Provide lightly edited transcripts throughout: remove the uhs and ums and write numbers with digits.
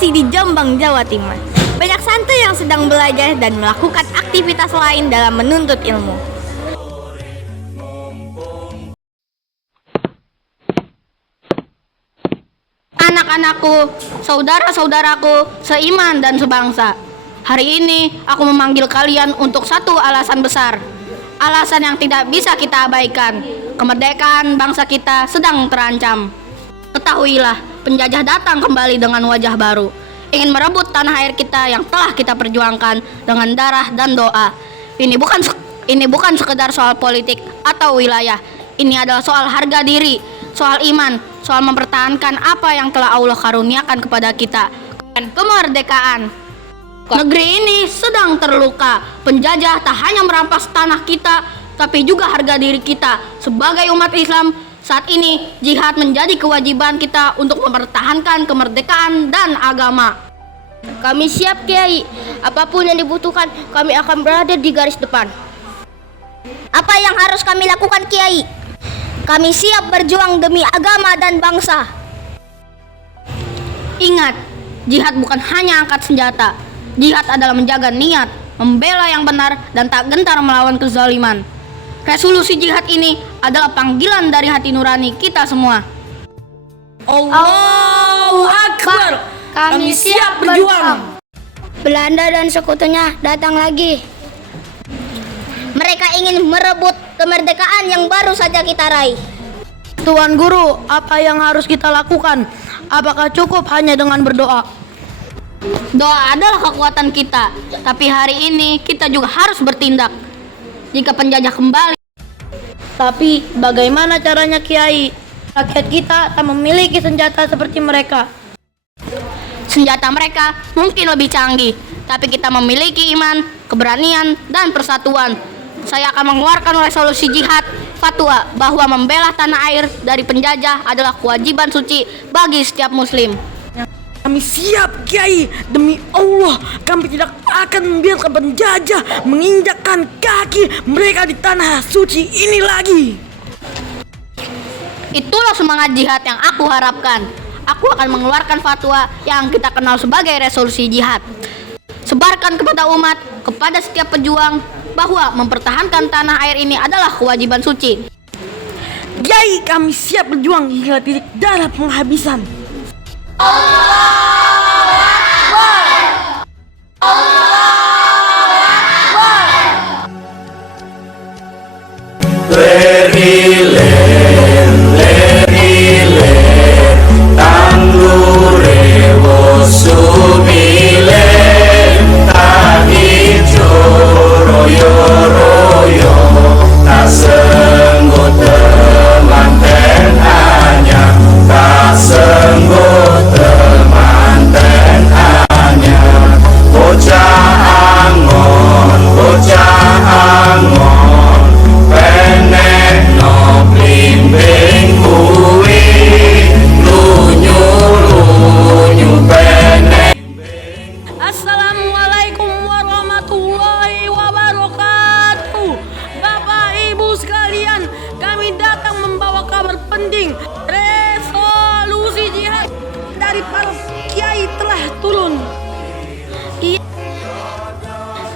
lokasi di Jombang, Jawa Timur. Banyak santai yang sedang belajar dan melakukan aktivitas lain dalam menuntut ilmu. Anak-anakku, saudara-saudaraku, seiman dan sebangsa. Hari ini aku memanggil kalian untuk satu alasan besar. Alasan yang tidak bisa kita abaikan. Kemerdekaan bangsa kita sedang terancam. Ketahuilah, penjajah datang kembali dengan wajah baru, ingin merebut tanah air kita yang telah kita perjuangkan dengan darah dan doa. Ini bukan sekedar soal politik atau wilayah. Ini adalah soal harga diri, soal iman, soal mempertahankan apa yang telah Allah karuniakan kepada kita, dan kemerdekaan. Negeri ini sedang terluka. Penjajah tak hanya merampas tanah kita, tapi juga harga diri kita sebagai umat Islam. Saat ini, jihad menjadi kewajiban kita untuk mempertahankan kemerdekaan dan agama. Kami siap, Kiai. Apapun yang dibutuhkan, kami akan berada di garis depan. Apa yang harus kami lakukan, Kiai? Kami siap berjuang demi agama dan bangsa. Ingat, jihad bukan hanya angkat senjata. Jihad adalah menjaga niat, membela yang benar, dan tak gentar melawan kezaliman. Resolusi jihad ini adalah panggilan dari hati nurani kita semua. Allahu Akbar. Kami siap berjuang. Belanda dan sekutunya datang lagi. Mereka ingin merebut kemerdekaan yang baru saja kita raih. Tuan Guru, apa yang harus kita lakukan? Apakah cukup hanya dengan berdoa? Doa adalah kekuatan kita, tapi hari ini kita juga harus bertindak. Jika penjajah kembali, Tapi bagaimana caranya, Kiai? Rakyat kita tak memiliki senjata seperti mereka. senjata mereka mungkin lebih canggih, tapi kita memiliki iman, keberanian, dan persatuan. Saya akan mengeluarkan resolusi jihad fatwa bahwa membela tanah air dari penjajah adalah kewajiban suci bagi setiap muslim. Kami siap, Kiai. Demi Allah, kami tidak akan membiarkan penjajah menginjakkan kaki mereka di tanah suci ini lagi. Itulah semangat jihad yang aku harapkan. Aku akan mengeluarkan fatwa yang kita kenal sebagai resolusi jihad. Sebarkan kepada umat, kepada setiap pejuang, bahwa mempertahankan tanah air ini adalah kewajiban suci. Kiai, kami siap berjuang hingga titik darah penghabisan. Assalamualaikum warahmatullahi wabarakatuh. Bapak Ibu sekalian, kami datang membawa kabar penting. Resolusi jihad dari para kiai telah turun.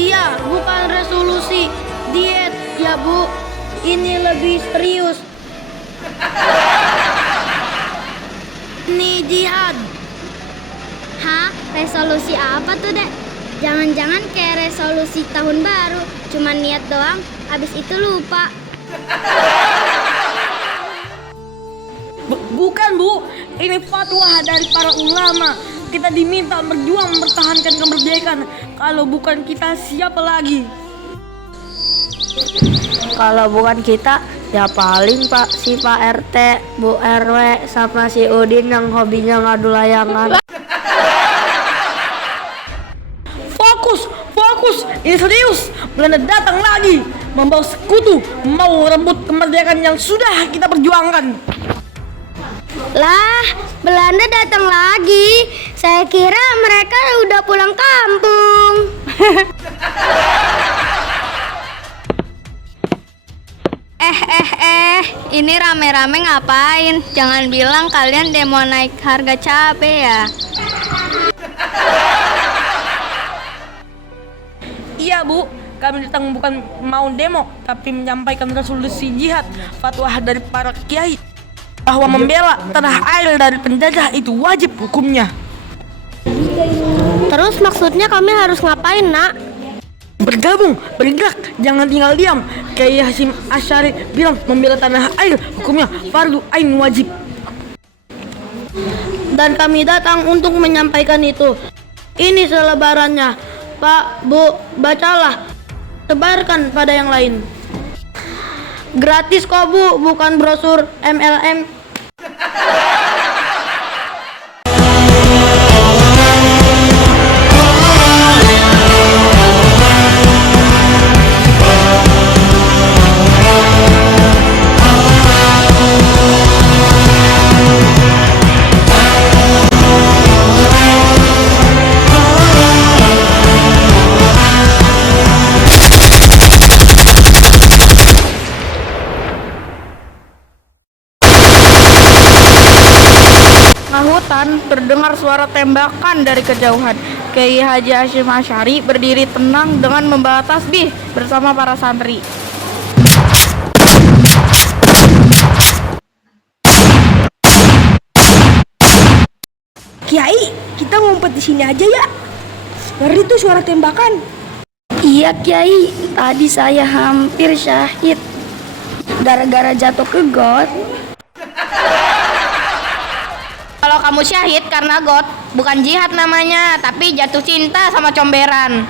Iya, bukan resolusi diet ya Bu. Ini lebih serius. Ini jihad. Hah? Resolusi apa tuh, Dek? Jangan-jangan kayak resolusi tahun baru, cuma niat doang, habis itu lupa. Bukan Bu, ini fatwa dari para ulama. Kita diminta berjuang mempertahankan kemerdekaan. Kalau bukan kita, siapa lagi? Kalau bukan kita, ya paling si Pak RT, Bu RW, sama si Udin yang hobinya ngadu layangan. Fokus, ini serius. Belanda datang lagi, membawa sekutu, mau rebut kemerdekaan yang sudah kita perjuangkan. Lah, Belanda datang lagi. Saya kira mereka udah pulang kampung. Ini rame-rame ngapain? Jangan bilang kalian demo naik harga cabai ya. Iya Bu, kami datang bukan mau demo, tapi menyampaikan resolusi jihad fatwa dari para kiai bahwa membela tanah air dari penjajah itu wajib hukumnya. Terus maksudnya kami harus ngapain, Nak? Bergabung, bergerak, jangan tinggal diam. Kiai Hasyim Asy'ari bilang membela tanah air hukumnya fardu ain wajib. Dan kami datang untuk menyampaikan itu. Ini selebarannya. Pak, Bu, bacalah. Sebarkan pada yang lain. Gratis kok Bu, bukan brosur MLM. Hutan terdengar suara tembakan dari kejauhan. Kiai Haji Hasyim Asy'ari berdiri tenang dengan membawa tasbih bersama para santri. Kiai, kita ngumpet di sini aja ya. Ngeri tuh suara tembakan. Iya Kiai, tadi saya hampir syahid gara-gara jatuh ke got. Kalau kamu syahid karena got, bukan jihad namanya, tapi jatuh cinta sama comberan.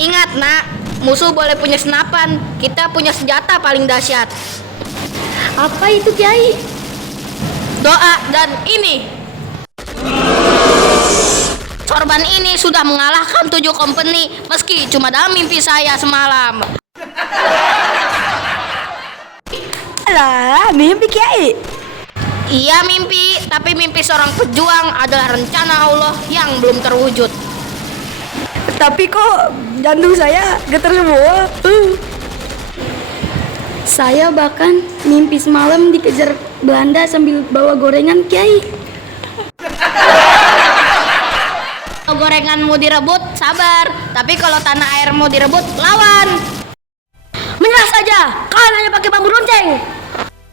Ingat nak, musuh boleh punya senapan, kita punya senjata paling dahsyat. Apa itu, Kiai? Doa dan ini. Sorban ini sudah mengalahkan 7 company meski cuma dalam mimpi saya semalam. Alah, mimpi Kiai. Iya mimpi, tapi mimpi seorang pejuang adalah rencana Allah yang belum terwujud. Tapi kok jantung saya getar semua. Saya bahkan mimpi semalam dikejar Belanda sambil bawa gorengan Kiai. Kalau gorenganmu direbut, sabar. Tapi kalau tanah airmu direbut, lawan. Menyerah saja, kalian hanya pakai bambu runcing.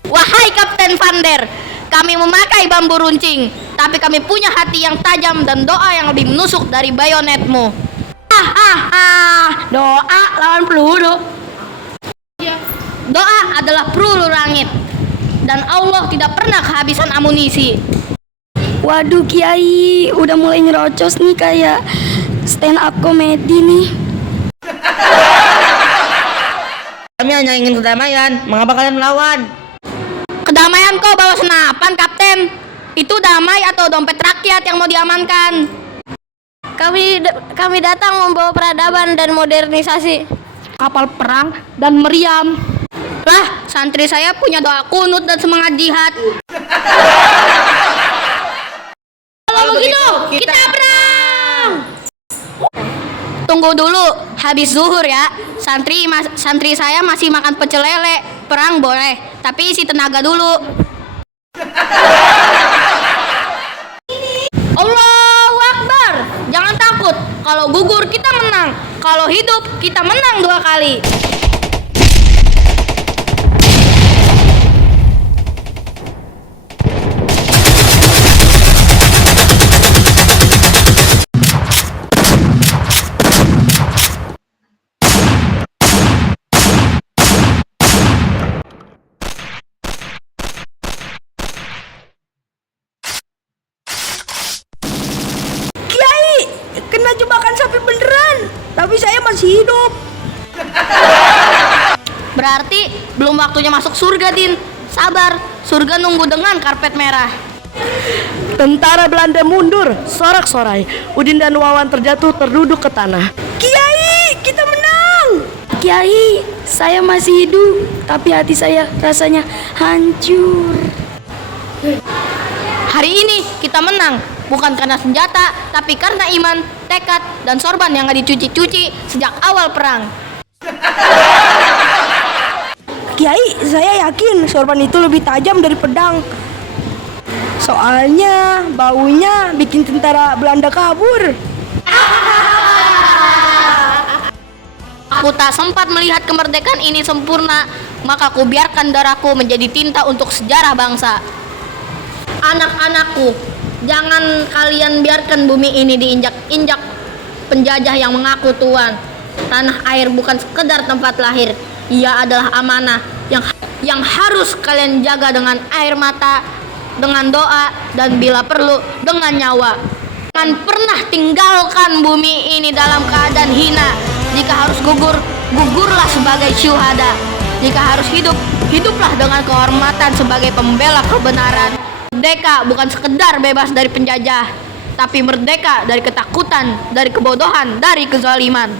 Wahai Kapten Vander, kami memakai bambu runcing, tapi kami punya hati yang tajam dan doa yang lebih menusuk dari bayonetmu. Doa lawan peluru. Doa adalah peluru langit, dan Allah tidak pernah kehabisan amunisi. Waduh Kiai, udah mulai nyerocos nih kayak stand up komedi nih. Kami hanya ingin kedamaian, mengapa kalian melawan? Kedamaian kau bawa senapan, Kapten. Itu damai atau dompet rakyat yang mau diamankan? Kami datang membawa peradaban dan modernisasi. Kapal perang dan meriam. Lah, santri saya punya doa kunut dan semangat jihad. Kalau begitu, kita perang. Tunggu dulu, habis zuhur ya. Santri saya masih makan pecel lele. Perang boleh, tapi isi tenaga dulu. Allahu Akbar. Jangan takut. Kalau gugur kita menang. Kalau hidup kita menang 2 kali. Kena jebakan sapi beneran, tapi saya masih hidup. Berarti belum waktunya masuk surga, Din. Sabar, surga nunggu dengan karpet merah. Tentara Belanda mundur, sorak-sorai. Udin dan Wawan terjatuh terduduk ke tanah. Kiai, kita menang. Kiai, saya masih hidup, tapi hati saya rasanya hancur. Hari ini kita menang, bukan karena senjata, tapi karena iman, tekad, dan sorban yang gak dicuci-cuci sejak awal perang. Kiai, saya yakin sorban itu lebih tajam dari pedang. Soalnya baunya bikin tentara Belanda kabur. Aku tak sempat melihat kemerdekaan ini sempurna, maka ku biarkan darahku menjadi tinta untuk sejarah bangsa. Anak-anakku, jangan kalian biarkan bumi ini diinjak-injak penjajah yang mengaku tuan. Tanah air bukan sekedar tempat lahir, ia adalah amanah yang harus kalian jaga dengan air mata, dengan doa, dan bila perlu dengan nyawa. Jangan pernah tinggalkan bumi ini dalam keadaan hina. Jika harus gugur, gugurlah sebagai syuhada. Jika harus hidup, hiduplah dengan kehormatan sebagai pembela kebenaran. Merdeka bukan sekedar bebas dari penjajah, tapi merdeka dari ketakutan, dari kebodohan, dari kezaliman.